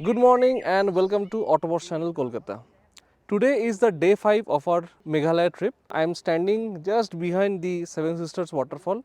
Good morning and welcome to Autobus channel Kolkata. Today is the day 5 of our Meghalaya trip. I am standing just behind the Seven Sisters waterfall.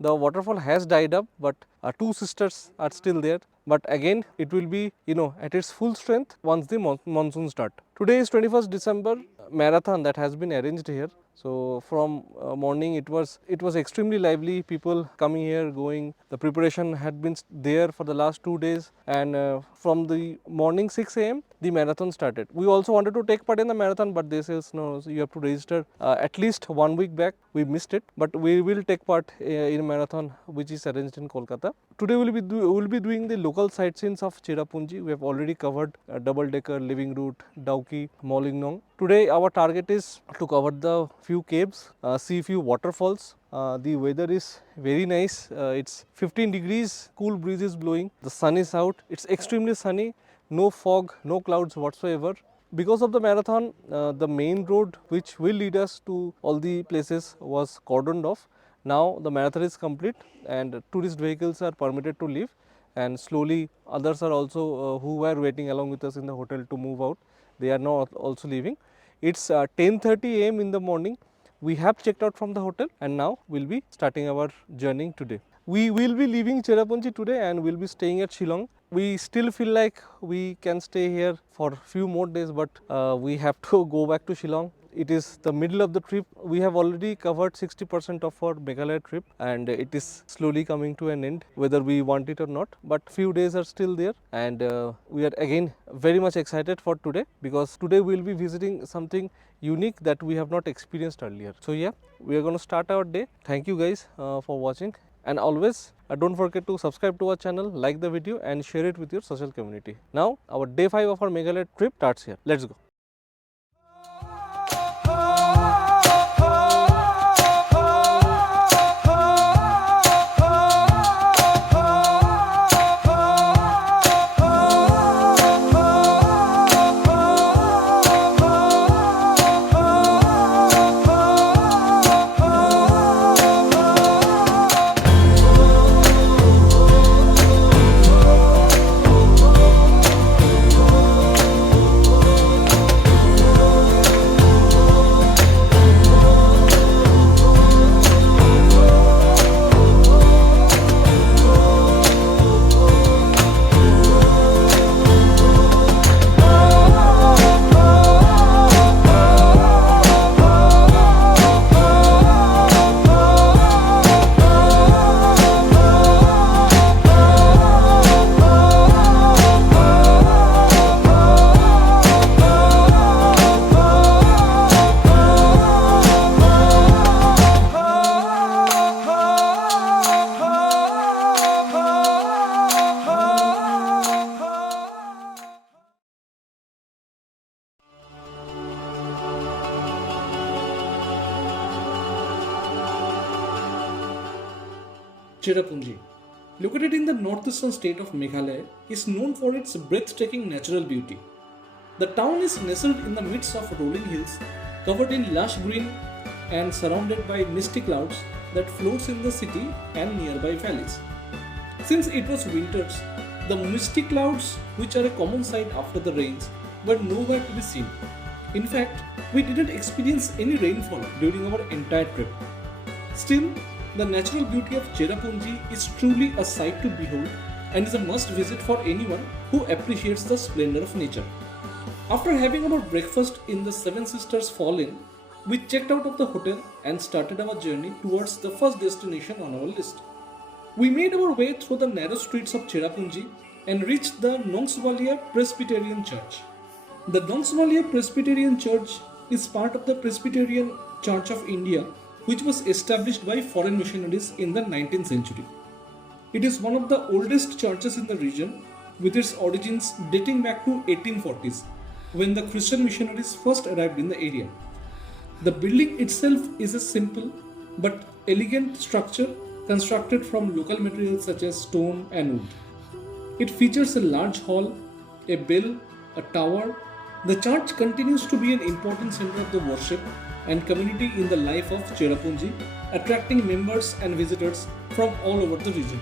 The waterfall has died up, but two sisters are still there. But again, it will be, at its full strength once the monsoon start. Today is 21st December, marathon that has been arranged here. So from morning it was extremely lively. People coming here, going. The preparation had been there for the last 2 days, and from the morning 6 a.m. the marathon started. We also wanted to take part in the marathon, but they says no. So you have to register at least 1 week back. We missed it, but we will take part in a marathon which is arranged in Kolkata. Today we will be doing the local sightseeing of Cherrapunji. We have already covered double decker, living route, Dauki, Molingnong. Today our target is to cover the few caves, see few waterfalls. The weather is very nice. It's 15 degrees, cool breeze is blowing. The sun is out. It's extremely sunny. No fog, no clouds whatsoever. Because of the marathon, the main road which will lead us to all the places was cordoned off. Now the marathon is complete and tourist vehicles are permitted to leave, and slowly others are also who were waiting along with us in the hotel to move out. They are now also leaving. It's 10:30 a.m. in the morning. We have checked out from the hotel and now we'll be starting our journey today. We will be leaving Cherrapunji today and we'll be staying at Shillong. We still feel like we can stay here for few more days, but we have to go back to Shillong. It is the middle of the trip. We have already covered 60% of our Meghalaya trip and it is slowly coming to an end, whether we want it or not. But few days are still there, and we are again very much excited for today, because today we will be visiting something unique that we have not experienced earlier. So yeah, we are going to start our day. Thank you guys for watching, and always don't forget to subscribe to our channel, like the video and share it with your social community. Now our day 5 of our Meghalaya trip starts here. Let's go. Cherrapunji, located in the northeastern state of Meghalaya, is known for its breathtaking natural beauty. The town is nestled in the midst of rolling hills, covered in lush green and surrounded by misty clouds that floats in the city and nearby valleys. Since it was winters, the misty clouds, which are a common sight after the rains, were nowhere to be seen. In fact, we didn't experience any rainfall during our entire trip. Still, the natural beauty of Cherrapunji is truly a sight to behold and is a must visit for anyone who appreciates the splendor of nature. After having our breakfast in the Seven Sisters Fall Inn, we checked out of the hotel and started our journey towards the first destination on our list. We made our way through the narrow streets of Cherrapunji and reached the Nongsawlia Presbyterian Church. The Nongsawlia Presbyterian Church is part of the Presbyterian Church of India, which was established by foreign missionaries in the 19th century. It is one of the oldest churches in the region, with its origins dating back to 1840s, when the Christian missionaries first arrived in the area. The building itself is a simple but elegant structure constructed from local materials such as stone and wood. It features a large hall, a bell, a tower. The church continues to be an important center of the worship and community in the life of Cherrapunji, attracting members and visitors from all over the region.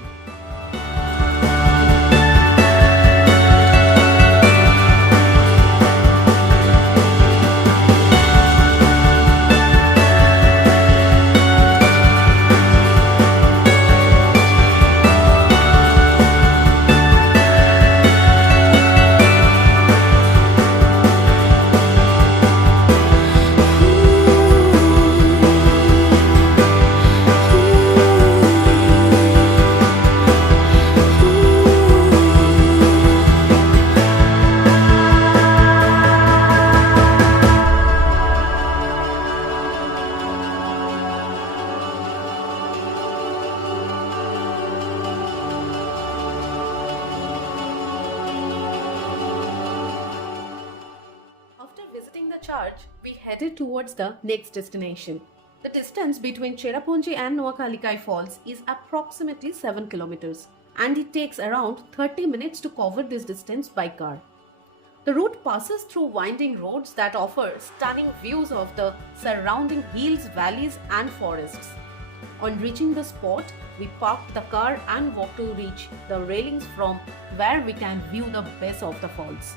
we headed towards the next destination. The distance between Cherrapunji and Nohkalikai Falls is approximately 7 kilometers, and it takes around 30 minutes to cover this distance by car. The route passes through winding roads that offer stunning views of the surrounding hills, valleys, and forests. On reaching the spot, we parked the car and walked to reach the railings from where we can view the base of the falls.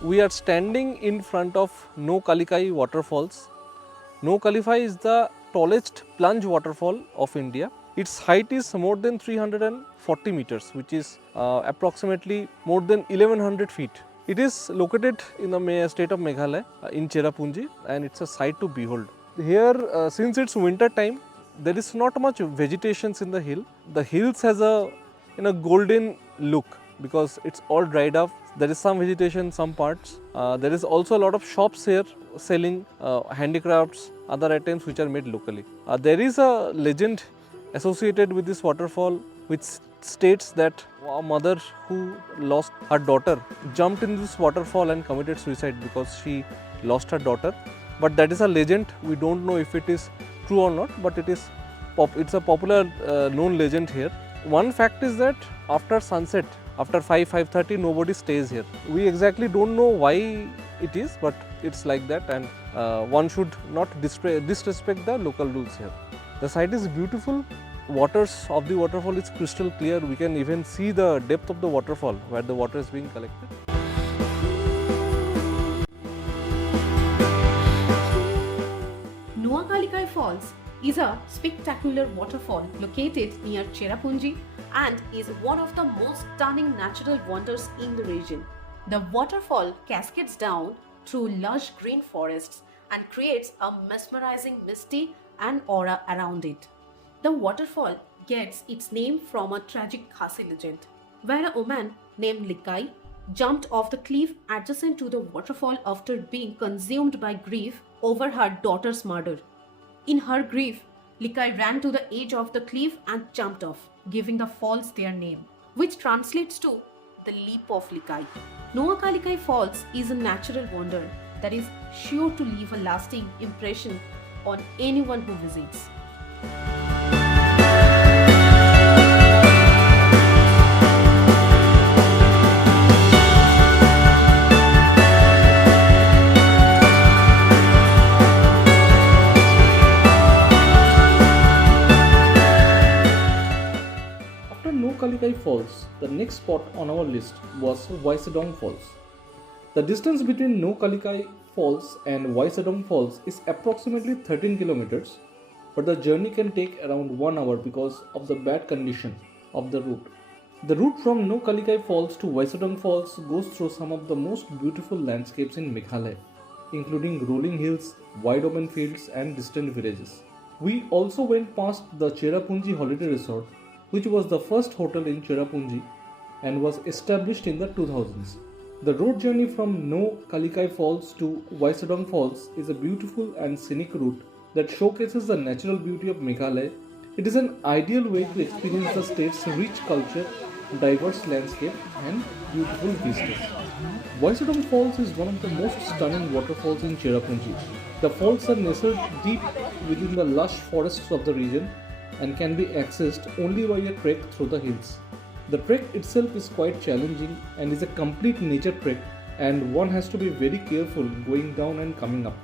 We are standing in front of Nohkalikai Waterfalls. Nohkalikai is the tallest plunge waterfall of India. Its height is more than 340 meters, which is approximately more than 1100 feet. It is located in the state of Meghalaya in Cherrapunji, and it's a sight to behold. Here, since it's winter time, there is not much vegetation in the hill. The hills has a golden look because it's all dried up. There is some vegetation in some parts. There is also a lot of shops here selling handicrafts, other items which are made locally. There is a legend associated with this waterfall which states that a mother who lost her daughter jumped in this waterfall and committed suicide because she lost her daughter. But that is a legend. We don't know if it is true or not, but it's a popular known legend here. One fact is that after sunset, after 5:30, nobody stays here. We exactly don't know why it is, but it's like that, and one should not disrespect the local rules here. The site is beautiful. Waters of the waterfall is crystal clear. We can even see the depth of the waterfall where the water is being collected. Nohkalikai Falls is a spectacular waterfall located near Cherrapunji and is one of the most stunning natural wonders in the region. The waterfall cascades down through lush green forests and creates a mesmerizing misty and aura around it. The waterfall gets its name from a tragic Khasi legend, where a woman named Likai jumped off the cliff adjacent to the waterfall after being consumed by grief over her daughter's murder. In her grief, Likai ran to the edge of the cliff and jumped off, giving the falls their name, which translates to the leap of Likai. Nohkalikai Falls is a natural wonder that is sure to leave a lasting impression on anyone who visits. Nohkalikai Falls, the next spot on our list was Wysadam Falls. The distance between Nohkalikai Falls and Wysadam Falls is approximately 13 kilometers, but the journey can take around 1 hour because of the bad condition of the route. The route from Nohkalikai Falls to Wysadam Falls goes through some of the most beautiful landscapes in Meghalaya, including rolling hills, wide open fields, and distant villages. We also went past the Cherrapunji Holiday Resort, which was the first hotel in Cherrapunji and was established in the 2000s. The road journey from Nohkalikai Falls to WeiSawdong Falls is a beautiful and scenic route that showcases the natural beauty of Meghalaya. It is an ideal way to experience the state's rich culture, diverse landscape, and beautiful vistas. WeiSawdong Falls is one of the most stunning waterfalls in Cherrapunji. The falls are nestled deep within the lush forests of the region and can be accessed only by a trek through the hills. The trek itself is quite challenging and is a complete nature trek, and one has to be very careful going down and coming up.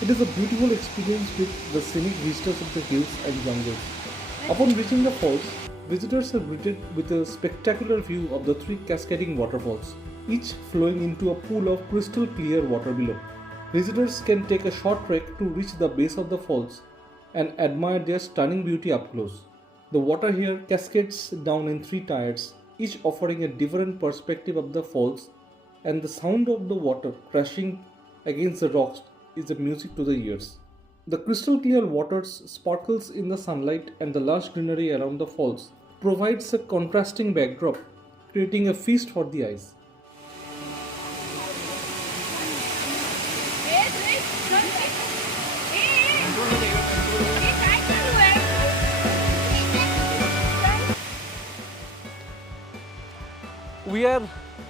It is a beautiful experience with the scenic vistas of the hills and jungles. Upon reaching the falls, visitors are greeted with a spectacular view of the 3 cascading waterfalls, each flowing into a pool of crystal clear water below. Visitors can take a short trek to reach the base of the falls and admire their stunning beauty up close. The water here cascades down in 3 tiers, each offering a different perspective of the falls, and the sound of the water crashing against the rocks is a music to the ears. The crystal clear waters sparkles in the sunlight and the lush greenery around the falls provides a contrasting backdrop, creating a feast for the eyes. We are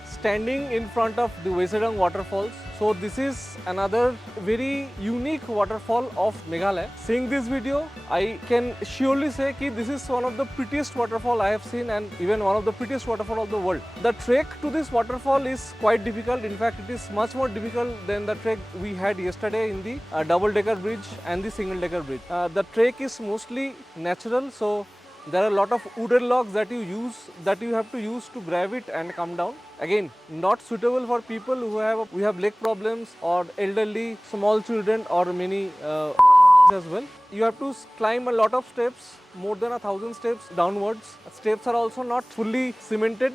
standing in front of the Wysadam Waterfalls. So this is another very unique waterfall of Meghalaya. Seeing this video, I can surely say that this is one of the prettiest waterfall I have seen and even one of the prettiest waterfall of the world. The trek to this waterfall is quite difficult. In fact, it is much more difficult than the trek we had yesterday in the double-decker bridge and the single-decker bridge. The trek is mostly natural, so there are a lot of wooden logs that you have to use to grab it and come down. Again, not suitable for people who have leg problems or elderly, small children or many as well. You have to climb a lot of steps, more than 1,000 steps downwards. Steps are also not fully cemented,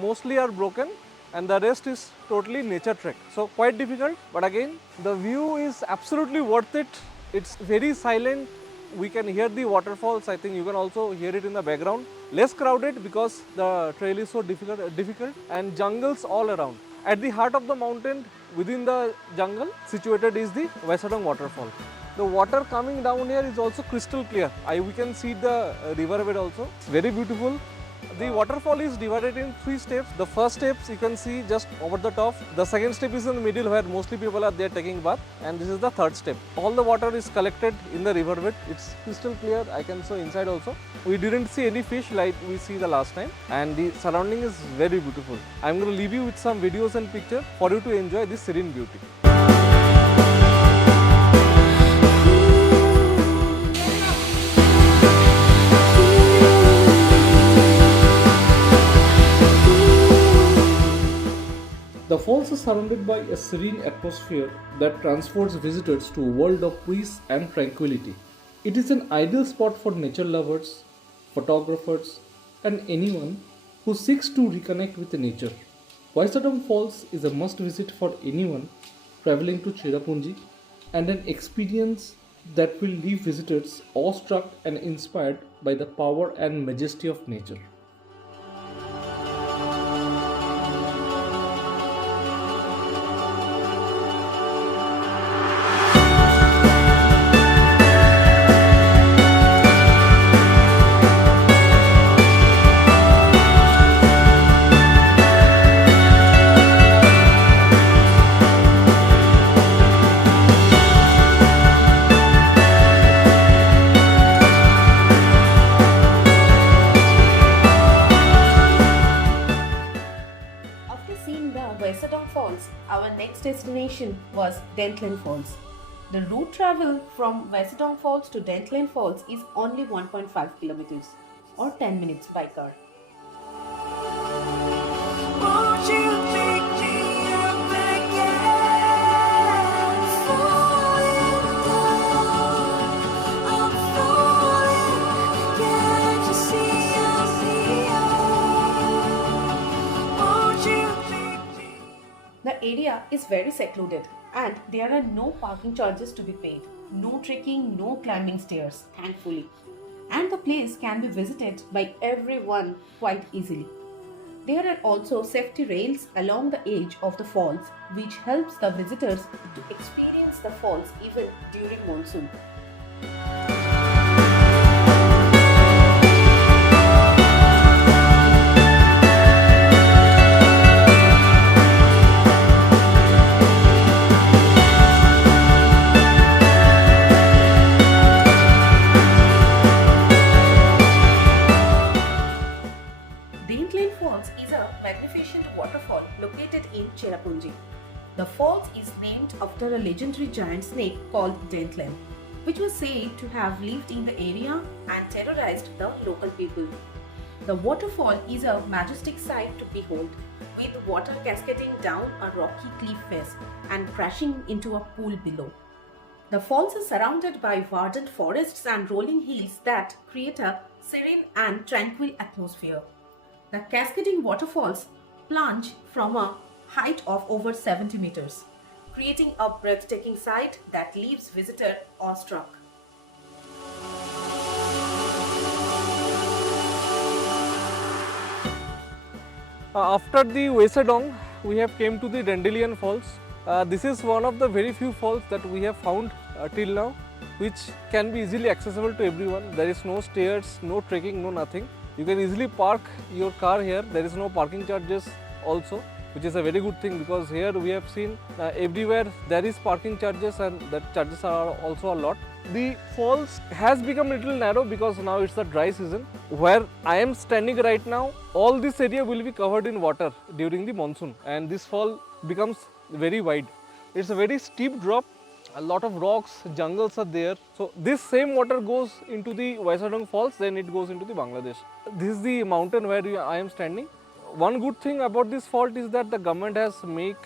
mostly are broken, and the rest is totally nature trek. So quite difficult, but again, the view is absolutely worth it. It's very silent. We can hear the waterfalls. I think you can also hear it in the background. Less crowded because the trail is so difficult and jungles all around. At the heart of the mountain, within the jungle, situated is the Wei Sawdong Waterfall. The water coming down here is also crystal clear. We can see the river bed also. It's very beautiful. The waterfall is divided in 3 steps. The first steps you can see just over the top. The second step is in the middle where mostly people are there taking bath, and this is the third step. All the water is collected in the river bed. It's crystal clear. I can show inside also. We didn't see any fish like we see the last time, and the surrounding is very beautiful. I'm going to leave you with some videos and pictures for you to enjoy this serene beauty. The falls are surrounded by a serene atmosphere that transports visitors to a world of peace and tranquility. It is an ideal spot for nature lovers, photographers, and anyone who seeks to reconnect with nature. Wysadam Falls is a must visit for anyone traveling to Cherrapunji, and an experience that will leave visitors awestruck and inspired by the power and majesty of nature. Wysadam Falls, our next destination was Dainthlen Falls. The route travel from Wysadam Falls to Dainthlen Falls is only 1.5 kilometers or 10 minutes by car. Won't you pick me up again? Falling down, I'm falling. Can't you see I'm here? Won't you pick me? The area is very secluded and there are no parking charges to be paid. No trekking, no climbing stairs, thankfully. And the place can be visited by everyone quite easily. There are also safety rails along the edge of the falls which helps the visitors to experience the falls even during monsoon. Dainthlen Falls is a magnificent waterfall located in Cherrapunji. The falls is named after a legendary giant snake called Dainthlen, which was said to have lived in the area and terrorized the local people. The waterfall is a majestic sight to behold, with water cascading down a rocky cliff face and crashing into a pool below. The falls are surrounded by verdant forests and rolling hills that create a serene and tranquil atmosphere. The cascading waterfalls plunge from a height of over 70 meters. creating a breathtaking sight that leaves visitor awestruck. After the Wei Sawdong, we have came to the Dainthlen Falls. This is one of the very few falls that we have found till now, which can be easily accessible to everyone. There is no stairs, no trekking, no nothing. You can easily park your car here. There is no parking charges also, which is a very good thing, because here we have seen everywhere there is parking charges, and that charges are also a lot. The falls has become a little narrow because now it's the dry season. Where I am standing right now, all this area will be covered in water during the monsoon, and this fall becomes very wide. It's a very steep drop, a lot of rocks, jungles are there. So this same water goes into the Wysadam Falls, then it goes into the Bangladesh. This is the mountain where I am standing. One good thing about this fault is that the government has made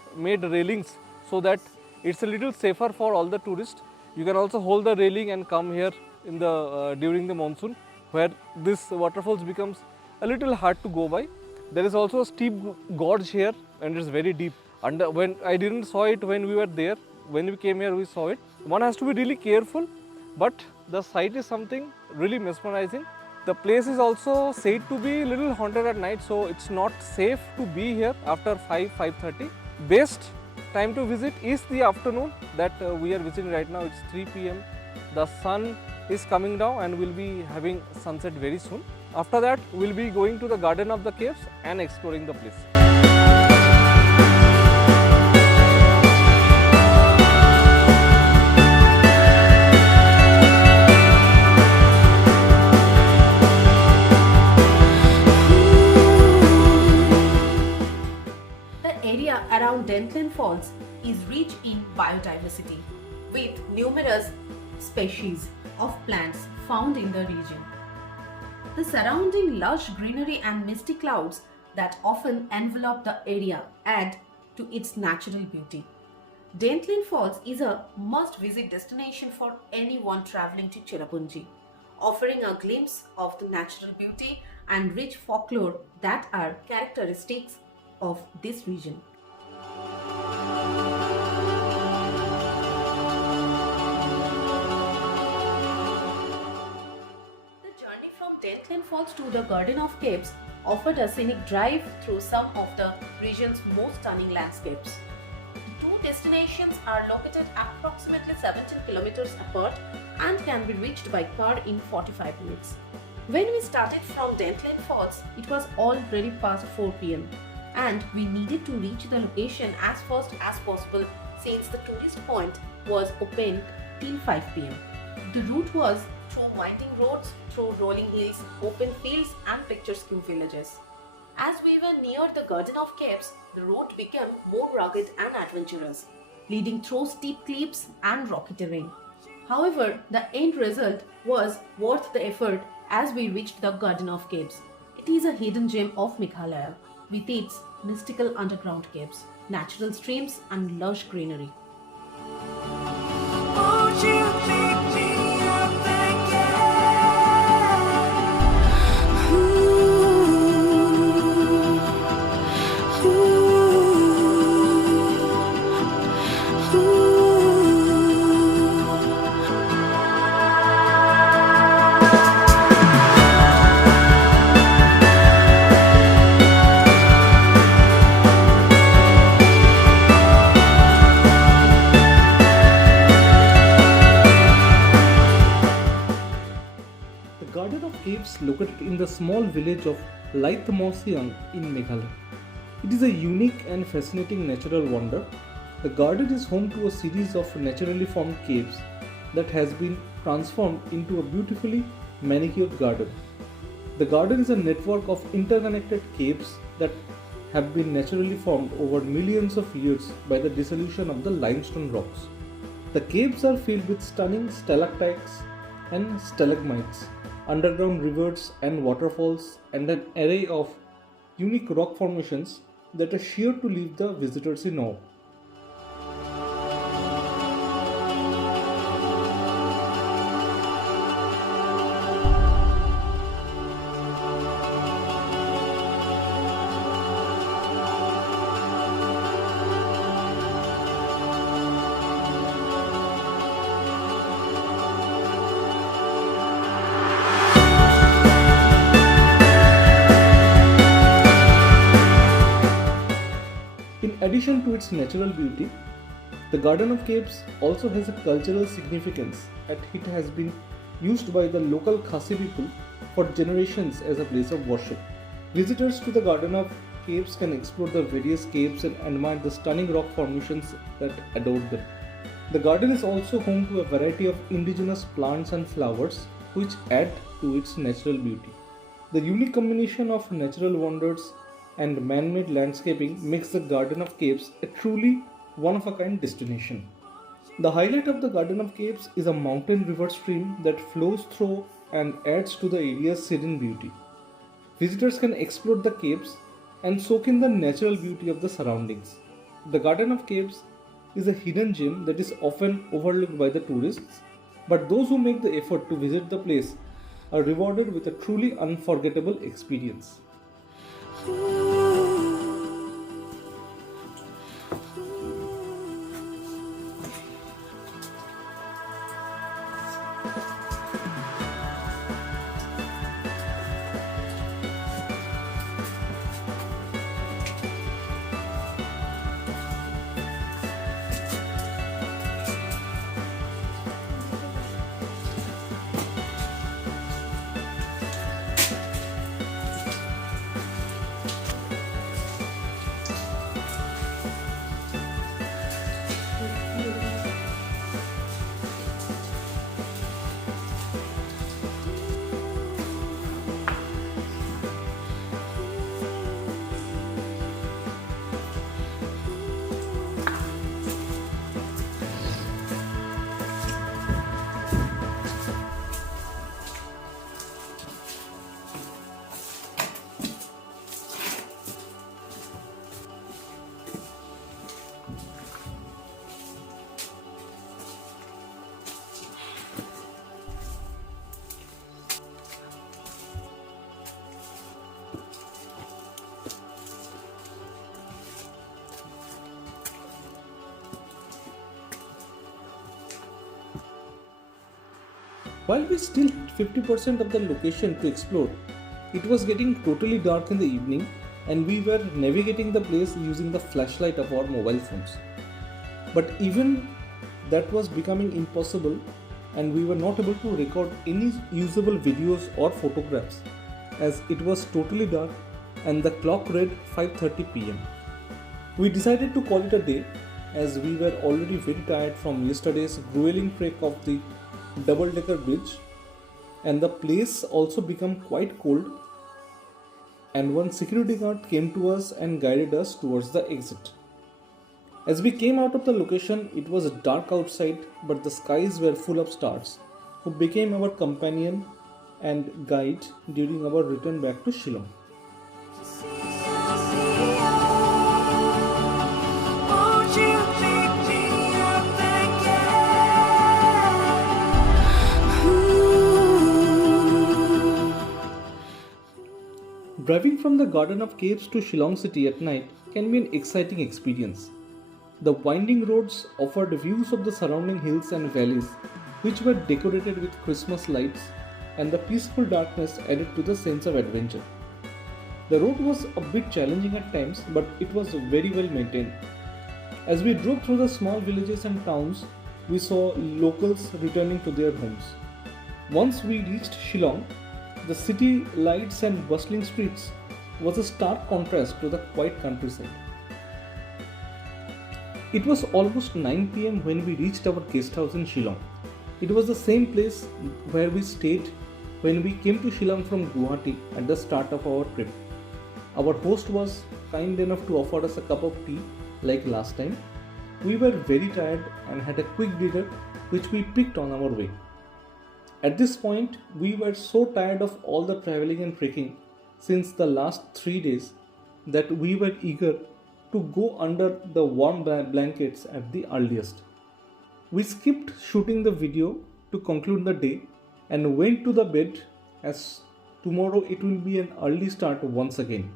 railings so that it's a little safer for all the tourists. You can also hold the railing and come here in the during the monsoon, where this waterfalls becomes a little hard to go by. There is also a steep gorge here, and it's very deep. And when I didn't saw it when we were there, when we came here we saw it. One has to be really careful, but the sight is something really mesmerizing. The place is also said to be a little haunted at night, so it's not safe to be here after 5:30. Best time to visit is the afternoon that we are visiting right now. It's 3 p.m. The sun is coming down and we'll be having sunset very soon. After that, we'll be going to the Garden of the Caves and exploring the place. Around Dainthlen Falls is rich in biodiversity, with numerous species of plants found in the region. The surrounding lush greenery and misty clouds that often envelop the area add to its natural beauty. Dainthlen Falls is a must-visit destination for anyone traveling to Cherrapunji, offering a glimpse of the natural beauty and rich folklore that are characteristics of this region. Dainthlen Falls to the Garden of Caves offered a scenic drive through some of the region's most stunning landscapes. The two destinations are located approximately 17 kilometers apart and can be reached by car in 45 minutes. When we started from Dainthlen Falls, it was already past 4 p.m. and we needed to reach the location as fast as possible since the tourist point was open till 5 p.m. The route was through winding roads, through rolling hills, open fields and picturesque villages. As we were near the Garden of Caves, the road became more rugged and adventurous, leading through steep cliffs and rocky terrain. However, the end result was worth the effort as we reached the Garden of Caves. It is a hidden gem of Meghalaya, with its mystical underground caves, natural streams and lush greenery. Won't you pick me up again? Ooh, ooh, ooh. The Garden of Caves located in the small village of Laithmosiang in Meghalaya. It is a unique and fascinating natural wonder. The garden is home to a series of naturally formed caves that has been transformed into a beautifully manicured garden. The garden is a network of interconnected caves that have been naturally formed over millions of years by the dissolution of the limestone rocks. The caves are filled with stunning stalactites and stalagmites, underground rivers and waterfalls, and an array of unique rock formations that are sure to leave the visitors in awe. addition to its natural beauty, the Garden of Caves also has a cultural significance as it has been used by the local Khasi people for generations as a place of worship. Visitors to the Garden of Caves can explore the various caves and admire the stunning rock formations that adorn them. The garden is also home to a variety of indigenous plants and flowers which add to its natural beauty. The unique combination of natural wonders and man-made landscaping makes the Garden of Caves a truly one-of-a-kind destination. The highlight of the Garden of Caves is a mountain river stream that flows through and adds to the area's serene beauty. Visitors can explore the caves and soak in the natural beauty of the surroundings. The Garden of Caves is a hidden gem that is often overlooked by the tourists, but those who make the effort to visit the place are rewarded with a truly unforgettable experience. While we still had 50% of the location to explore, it was getting totally dark in the evening and we were navigating the place using the flashlight of our mobile phones. But even that was becoming impossible and we were not able to record any usable videos or photographs as it was totally dark and the clock read 5:30 pm. We decided to call it a day as we were already very tired from yesterday's grueling trek of the double-decker bridge, and the place also became quite cold, and one security guard came to us and guided us towards the exit. As we came out of the location, it was dark outside, but the skies were full of stars, who became our companion and guide during our return back to Shillong. Won't you pick me up again? Driving from the Garden of Caves to Shillong city at night can be an exciting experience. The winding roads offered views of the surrounding hills and valleys, which were decorated with Christmas lights, and the peaceful darkness added to the sense of adventure. The road was a bit challenging at times, but it was very well maintained. As we drove through the small villages and towns, we saw locals returning to their homes. Once we reached Shillong, the city lights and bustling streets was a stark contrast to the quiet countryside. It was almost 9 pm when we reached our guest house in Shillong. It was the same place where we stayed when we came to Shillong from Guwahati at the start of our trip. Our host was kind enough to offer us a cup of tea like last time. We were very tired and had a quick dinner which we picked on our way. At this point, we were so tired of all the traveling and trekking since the last 3 days that we were eager to go under the warm blankets at the earliest. We skipped shooting the video to conclude the day and went to the bed as tomorrow it will be an early start once again.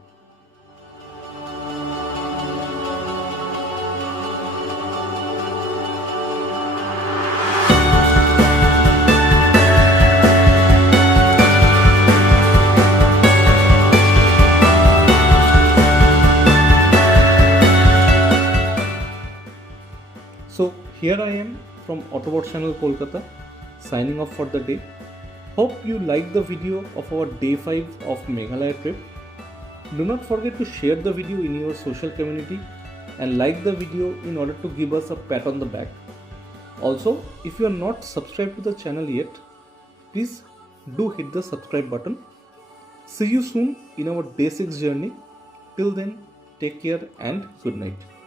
Here I am from Autobot Channel Kolkata, signing off for the day. Hope you liked the video of our day 5 of Meghalaya trip. Do not forget to share the video in your social community and like the video in order to give us a pat on the back. Also, if you are not subscribed to the channel yet, please do hit the subscribe button. See you soon in our day 6 journey. Till then, take care and good night.